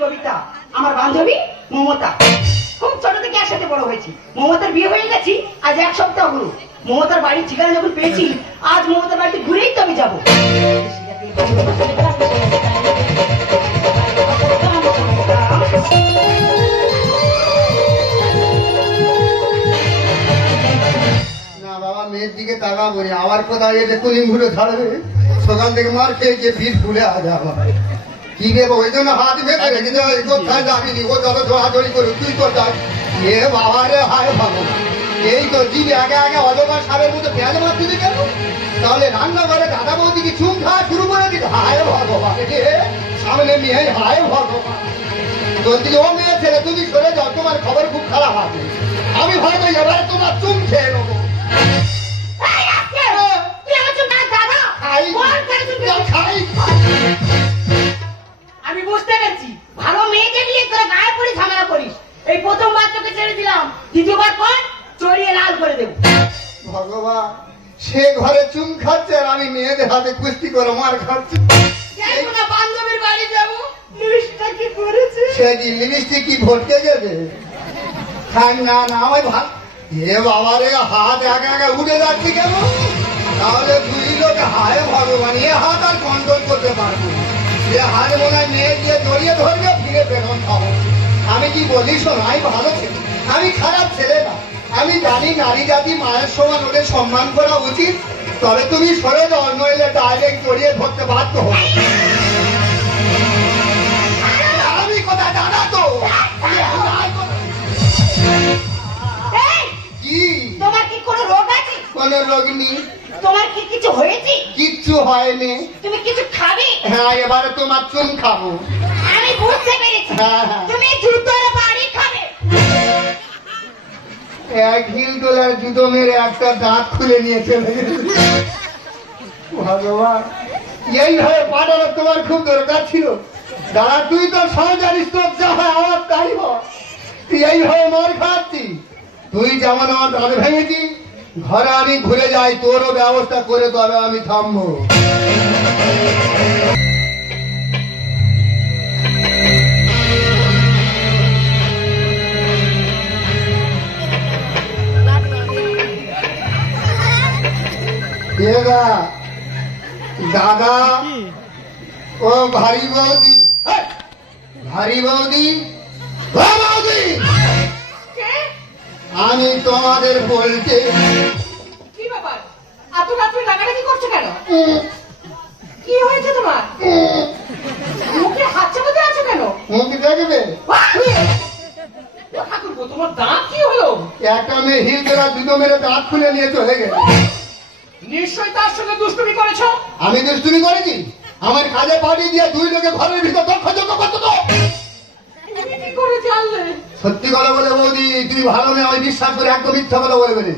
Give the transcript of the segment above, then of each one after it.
কবিতা, আমার বান্ধবী মমতা। খুব ছোট থেকে একসাথে বড় হয়েছি। মমতার বিয়ে হয়ে গেছি আজ 1 সপ্তাহ হলো। মমতার বাড়ির ঠিকানা যখন পেয়েছি, আজ মমতার বাড়িতে ঘুরেই তো আমি যাবো। না বাবা, মেয়ের দিকে তাকাবো না। আমার কোথায় এসে তুলি ঘুরে ছাড়বে, সকাল থেকে মার খেয়ে গিয়ে পিঠ ফুলে আজ আমার কি দেবো। ওই জন্য হাত বেঁধে রেখে কোথায় যাবিনি, ও যত ধরাধরি করো তুই তো যাই। এ বাবা রে, হায় ভগবান, এই তো জিভে আগে আগে অজগর সারের মতো পেঁয়াজ মার দিবি কেন? তাহলে রান্নাঘরে দাদা বৌদিকে চুম খাওয়া শুরু করে দিতে। হায় ভগবান রে, সামনে মেয়ে, হায় ভগবান। যদি ও মেয়ে ছেলে তুমি সরে যাও, তোমার খবর খুব খারাপ আছে। আমি হয়তো এবার তোমার চুম খেয়ে নেবো। আমি বুঝতে পেরেছি, ভালো মেয়েকে নিয়ে তোরা গায়ে পড়ে ঝামেলা করিস। এই প্রথমবার তোকে ছেড়ে দিলাম, দ্বিতীয়বার পর চড়িয়ে লাল করে দেবো। ভগবান, সে ঘরে চুম খাচ্ছে আর আমি মেয়েদের হাতে কুস্তি করে মার খাচ্ছি। বান্ধবীর বাড়ি যাবো, লিপস্টিক কি করেছে? সে কি লিপস্টিক কি ভটকে গেছে? থাক না না, আমার ভালো। এ বাবা রে, হাত একা একা উঠে যাচ্ছে কেন? তাহলে দুই লোক, হায় ভগবান, এ হাত আর কন্ট্রোল করতে পারবো। এ হাত মনে হয় মেয়ে দিয়ে জড়িয়ে ধরবে, ফিরে বেরোন খাবো। আমি কি বলি শোন, আমি ভালো ছেলে, আমি খারাপ ছেলে না। আমি জানি নারী জাতি মায়ের সমান, ওদের সম্মান করা উচিত। তবে তুমি সরে যাও, নইলে ডাইরেক্ট জড়িয়ে ধরতে বাধ্য হবে। আমি কোথায় দাদা তো কি? তোমার কি কোনো রোগ আছে? কোন রোগ নেই। তোমার কি কিছু হয়েছে? কিচ্ছু হয়নি। তুমি কিছু খাবে? হ্যাঁ, এবারে তোমার চুন খাবো। আমি বুঝতে পেরেছি, হ্যাঁ হ্যাঁ, তুমি জুতোর বাড়ি খাবে। এক হিল তোলার জুতো মেরে একটা দাঁত খুলে নিয়ে চলে গেছে। ভগবান, এইভাবে পাঠানো তোমার খুব দরকার ছিল। দাদা, তুই তো সব জানিস, তোর যা হয় আমার তাই হয়। তুই এইভাবে মার খাচ্ছি। তুই যেমন আমার দাঁত ভেঙেছি, ঘরে আমি ঘুরে যাই, তোরও ব্যবস্থা করে তবে আমি থামবো। দাদা, ও ভারী বৌদি, ভারী বৌদি, ও বৌদি, আমি তোমাদের বলতে। কি ব্যাপার, এত রাত্রে ডাকাডাকি করছো কেন? কি হয়েছে তোমার? মুখে হাত চাপাতে আছো কেন? মুখ দেখবে? ঠাকুর, তোমার দাঁত কি হলো? একটা মেয়ে হিল তোলা জুতো মেরে দাঁত খুলে নিয়ে চলে গেছে। নিশ্চয়ই তার সঙ্গে দুষ্টুমি করেছো। আমি দুষ্টুমি করেছি? আমার কাজে পাঠিয়ে দিয়ে দুই লোকে ঘরের ভিতর দক্ষ করতো তো। কি করে জানলে? সত্যি কথা বলে বৌদি, তুমি ভালো মেয়ে, আমি বিশ্বাস করে একদম মিথ্যা কথা বলে বলি।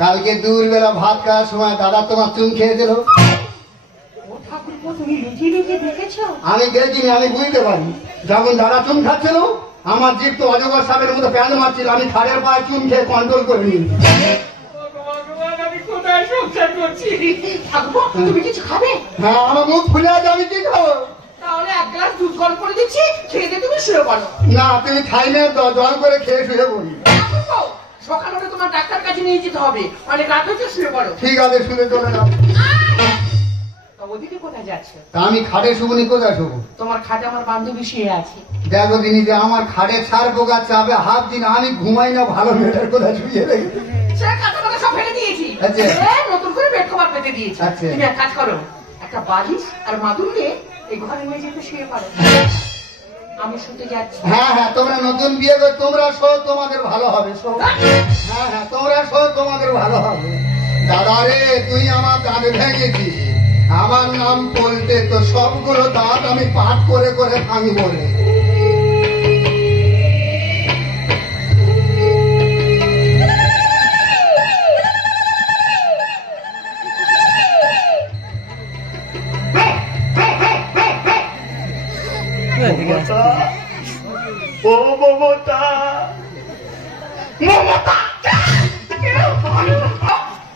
কালকে দুপুরবেলা ভাত খাওয়ার সময় দাদা তোমার চুন খেয়ে দিল। তুমি লুচিয়ে লুচিয়ে দেখেছো? আমি দেখিনি, আমি বুঝতে পারি। যখন দাদা চুন খাচ্ছিল, আমার জিভ তো অজগর সাপের মতো প্যাঁচ মারছিল। আমি খাড়ের পায়ে চুন খেয়ে কন্ট্রোল করে নিই। আমি কোথায় সংসার করছি? তুমি কিছু খাবে? হ্যাঁ, আমার মুখ খুলে আছে, আমি কি খাবো? তাহলে 1 গ্লাস দুধ গরম করে দিচ্ছি, খেয়ে দিয়ে তুমি শুয়ে পড়ো। না, তুমি খাই না, জল করে খেয়ে শুয়ে পড়ি। সকাল হলে তোমার ডাক্তার কাছে নিয়ে যেতে হবে, অনেক রাত হচ্ছে, শুয়ে পড়ো। ঠিক আছে, শুনে চলে যাও। ওদিকে কোথায় যাচ্ছ? আমি খাটে শুবনি, কোথায় শুবো? তোমার খাটে আমার বান্ধবী শুয়ে আছে। দেখো দিনি যে আমার খাটে ছাড় পোকা চাপে হাত দিন, আমি ঘুমাই না, ভালো মেয়েটার কোথায় শুয়ে রেখে সে কাঁচা কাঁচা সব ফেলে দিয়েছি। নতুন করে বেড কভার পেতে দিয়েছি। তুমি এক কাজ করো, একটা বালিশ আর মাদুর নিয়ে এই ঘরে নিয়ে যেতে শুয়ে পারো। আমি শুতে যাচ্ছি। হ্যাঁ হ্যাঁ, তোমরা নতুন বিয়ে করে তোমরা সহ তোমাদের ভালো হবে। হ্যাঁ হ্যাঁ, তোমরা সহ তোমাদের ভালো হবে। দাদা রে, তুই আমার দাঁত ভেঙেছি। আমার নাম বলতে তো সবগুলো দাঁত আমি পাঠ করে করে ভাঙি বলে। গেছে। ও মমতা, মমতা,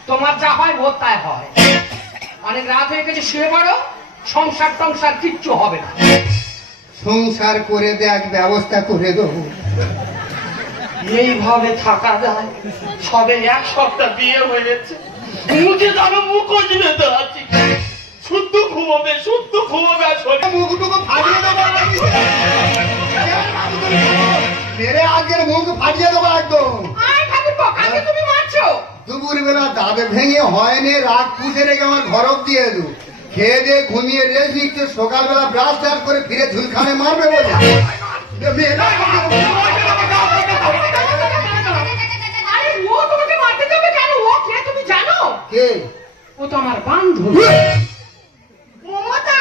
তোমার যা হয় ভোর তাই হয়। অনেক রাত হয়ে গেছে, শুয়ে পড়ো। সংসার টংসার কিচ্ছু হবে না। সংসার করে দেখ, ব্যবস্থা করে দেবো। এইভাবে থাকা যায়? সবে এক সপ্তাহ বিয়ে হয়েছে, মুখে যেন মুখোশ বেঁধে আছি। শুদ্ধ ঘুমাবে, শুদ্ধ ঘুমাবে। আসলে মুখটুকু ফাটিয়ে দেবো, মেরে আগের মুখ ফাটিয়ে দেবো একদম। তুমি মারছো? দুপুর বেলা দাঁত ভেঙে হয়নি, রাগ পুষে রেখে আমার ঘর অব্দি এলো। খেয়ে দিয়ে ঘুমিয়ে রেস্ট নিচ্ছে, সকালবেলা ব্রাশ টাশ করে ফিরে ঝুলখানে মারবে বলে। আরে ও তোমাকে মারতে যাবে কেন? ও কে তুমি জানো? কে? ও তো আমার বান্ধবী। মমতা,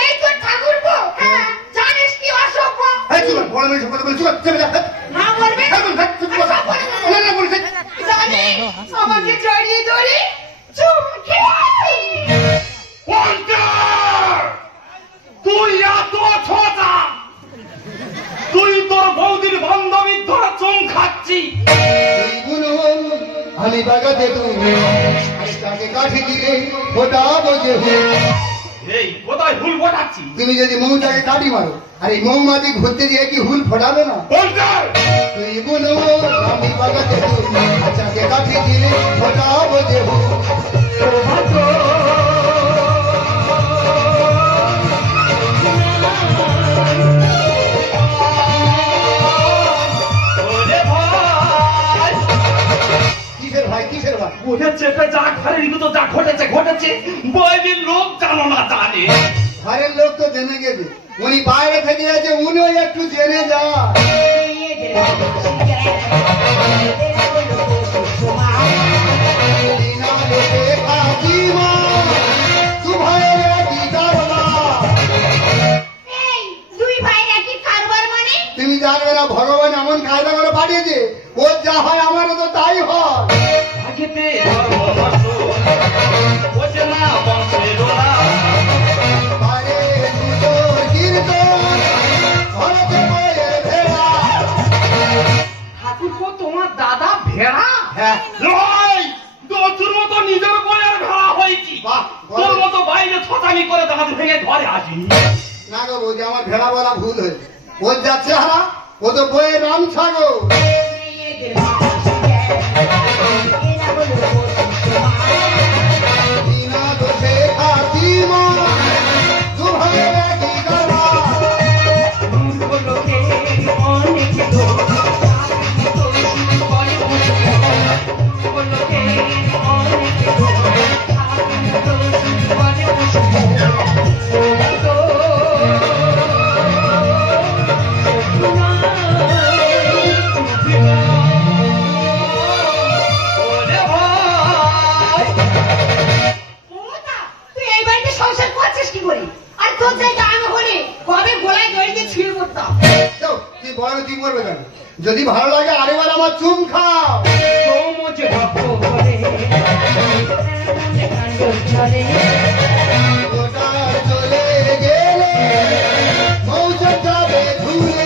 এই তো ঠাকুরপো। হ্যাঁ, জানিস কি অসভ্য? এই চুপ কর, বড় মেয়ে সব কথা বলে চুপ কর, চলে যা। না বলবে? না, না, বলিস না। জানি, আমাকে জড়িয়ে ধরে চুমকে। তুই এত ছোটা, তুই তোর বৌদির বান্ধবীর ধরে চুম খাচ্ছি। আমি বাগাতে তুমি তাকে কাঠি দিয়ে ওটা বোঝে। এই কোথায় হুল ফোটাচ্ছি? তুমি যদি মৌটাকে কাটি মারো, আর এই মৌমাছি ঘুরতে দিয়ে কি হুল ফোটাবে না? তুই বলো আমি বাগাতে তুমি তাকে কাঠি দিয়ে ওটা বোঝে। ওদের চেপে যা ঘরের তো যা ঘটেছে ঘটেছে, বাইরের লোক জানো না জানে। ঘরের লোক তো জেনে গেছে, উনি বাইরে থেকে আছে, উনিও একটু জেনে যা। তুমি জানবে না, ভগবান এমন কায়দা করে পাঠিয়েছে, ওর যা হয় আমারও তো তাই হয়। আগেতে ওছে না বংশের ওরা। আরে দুটোর কীর্তন, ঘরেতে বয়ে ভেড়া। ঠাকুরপো তোমার দাদা ভেড়া? হ্যাঁ। নয়, তোর মতো নিজের বইয়ের ভেড়া হয়েছি। বাহ, তোর মতো বাইরে ছটানি করে দাঁত ভেঙে ঘরে আসিনি। না গো বৌদি, আমার ভেড়া বলা ভুল হয়েছে। ওর যাচ্ছে হারা, ও তো বইয়ের রাম ছাগো। বিনা দোষে খাতি মা, দুভাবে কি করবা? মমতা, তুই এই বাড়িতে সংসার করছিস কি করে? আর তোর জায়গা আমি হলে কবে গোলায় দড়ি দিয়ে ছিঁড়ে করতাম। যাও, কি বড় তুই করবে কেন? যদি ভালো লাগে আরেকবার আমার চুম খাও। ওটা চলে গেলে মৌচা যাবে ধুলে।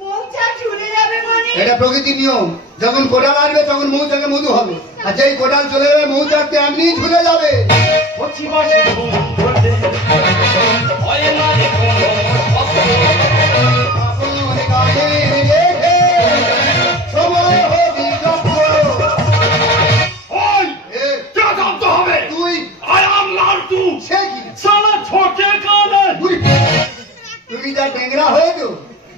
মৌচা ঝুলে যাবে মানে? এটা প্রকৃতির নিয়ম, যখন কোটাল আসবে তখন মৌচাকে মধু হবে, আর যেই কোটাল চলে যাবে মৌচাককে এমনি ঝুলে যাবে। আপন গায়ে রেখে সময় হবি যখন। এ, তুই সে কি? তুমি যা টেংরা হয়েছো,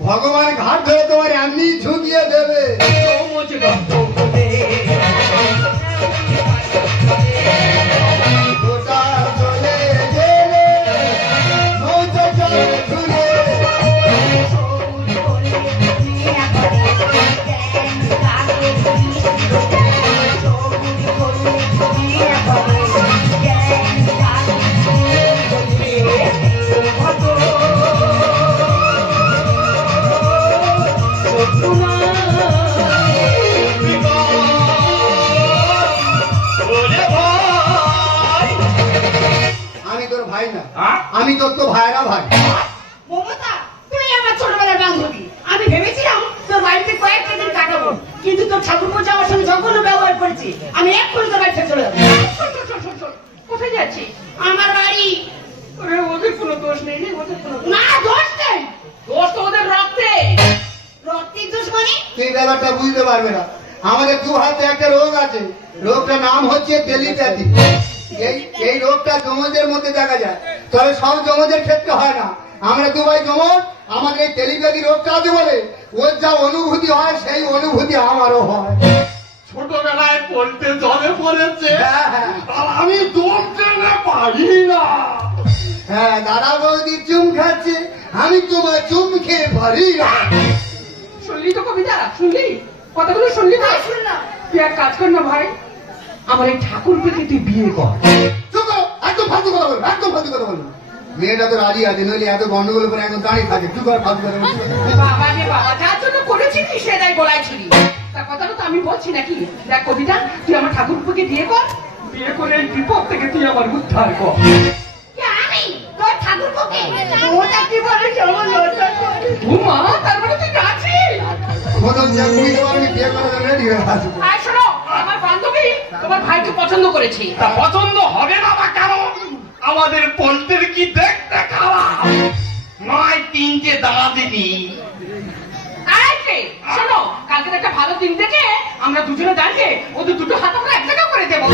ভগবান ঘাট ধরে তোমার এমনি ঝুঁকিয়ে দেবে। ওটা চলে গেলে মৌচা যাবে ধুলে। ব্যাপারটা বুঝতে পারবে না। আমাদের দু হাতে একটা রোগ আছে, রোগটার নাম হচ্ছে টেলিপ্যাথি। এই রোগটা যমজের মধ্যে দেখা যায়, তবে সব যমজের ক্ষেত্রে হয় না। আমরা দুবাই যমজ, আমাদের এই টেলিপ্যাথি রোগটা আছে বলে ওর যা অনুভূতি হয় সেই অনুভূতি আমারও হয়। ছোটবেলায় পড়তে জলে পড়েছে, হ্যাঁ, হ্যাঁ। আর আমি দম টেনে পারি না। হ্যাঁ, দাদা বৌদি চুম খাচ্ছে, আমি তোমার চুম খেয়ে পারি না। শুনলি তো কবিতা, শুনলি কথাগুলো, শুনলি না? শুনলাম। তুই এক কাজ কর না ভাই, আমার এই ঠাকুরকে তুই বিয়ে কর। চুপ করো, একদম ফালতু কথা বলবো, একদম ফালতু কথা বলবো। মেয়েটা তো রাজি আছে, নইলে এত গন্ডগোল করে একদম দাঁড়িয়ে থাকে। চুপ করে ফালতু কথা বলবো। বাবা রে বাবা, যার জন্য করেছিস সেটাই গলায় ছুরি। তার কথাটা তো আমি বলছি নাকি? দেখ কবিতা, তুই আমার ঠাকুরকে বিয়ে কর, বিয়ে করে এই বিপদ থেকে তুই আমার উদ্ধার কর। আমি তোর ঠাকুরকে মমতা কি বলে আমার লজ্জা করে। উমা, তার মানে তুই আছিস? মতন যা বুঝতে পারবি, বিয়ে করার জন্য রেডি হয়ে আসবো। আর শোনো, আমার বান্ধবী তোমার ভাইকে পছন্দ করেছে। তা পছন্দ হবে না বা কেন? আমাদের পল্টের কি দেখতে খারাপ নয়, তিনটে দাঁড়া দিবি। আরে শোনো, কালকে একটা ভালো দিন দেখে আমরা দুজনে দাঁড়িয়ে ওদের দুটো হাত আমরা এক জায়গা করে দেবো।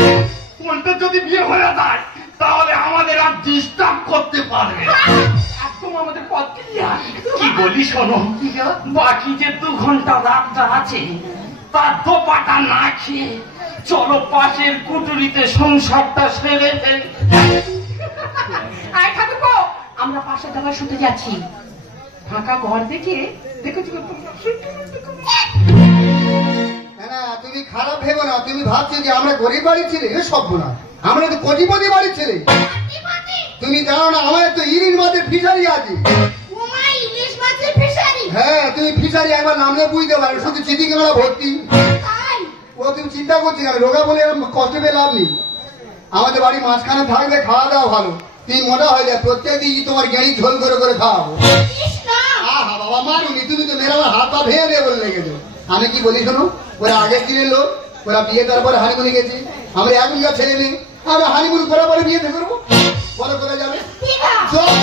পল্টের যদি বিয়ে হয়ে যায় তাহলে আমাদের আর ডিস্টার্ব করতে পারবে না। একদম আমাদের পথ ক্লিয়ার। কি বলি শোনো, বাকি যে 2 ঘন্টা রাতটা আছে তার দোপাটা না খেয়ে চলো পাশের কুটুরিতে সংসারটা সেরে ফেলি। আয় ঠাকুরপো, আমরা পাশের জায়গায় শুতে যাচ্ছি। ফাঁকা ঘর দেখে দেখেছি না না, তুমি খারাপ ভেবো না। তুমি ভাবছো যে আমরা গরিব বাড়ির ছেলে, এ সব না, আমরা তো কোটিপতি বাড়ির ছেলে। তুমি জানো না, আমাদের তো ইলিশ মাছের ফিশারি আছে। উমা, ইলিশ মাছের ফিশারি? হ্যাঁ, তুমি ফিশারি একবার নামলে বুঝতে পারো, শুধু চিঠি কেমন ভর্তি। তাই? ও তুমি চিন্তা করছি না, রোগা বলে এরকম কষ্ট পেয়ে লাভ নেই। আমাদের বাড়ি মাঝখানে থাকবে, খাওয়া দাওয়া ভালো, তুমি মোটা হয়ে যায়। প্রত্যেকদিন তোমার গেঁড়ি ঝোল করে করে খাওয়াবো। কৃষ্ণ, আহা বাবা, মারুনি, তুমি তো মেরে আমার হাত পা ভেঙে দিয়ে বলে লেগেছো। আমি কি বলি শোনো, ওরা আগের দিনের লোক, ওরা বিয়ে করার পরে হানিমুনে গেছে। আমরা এখনকার ছেলে মেয়ে, আমরা হানিমুন করার পরে বিয়েতে করবো। বলো কোথায় যাবে? দীঘা। চলো।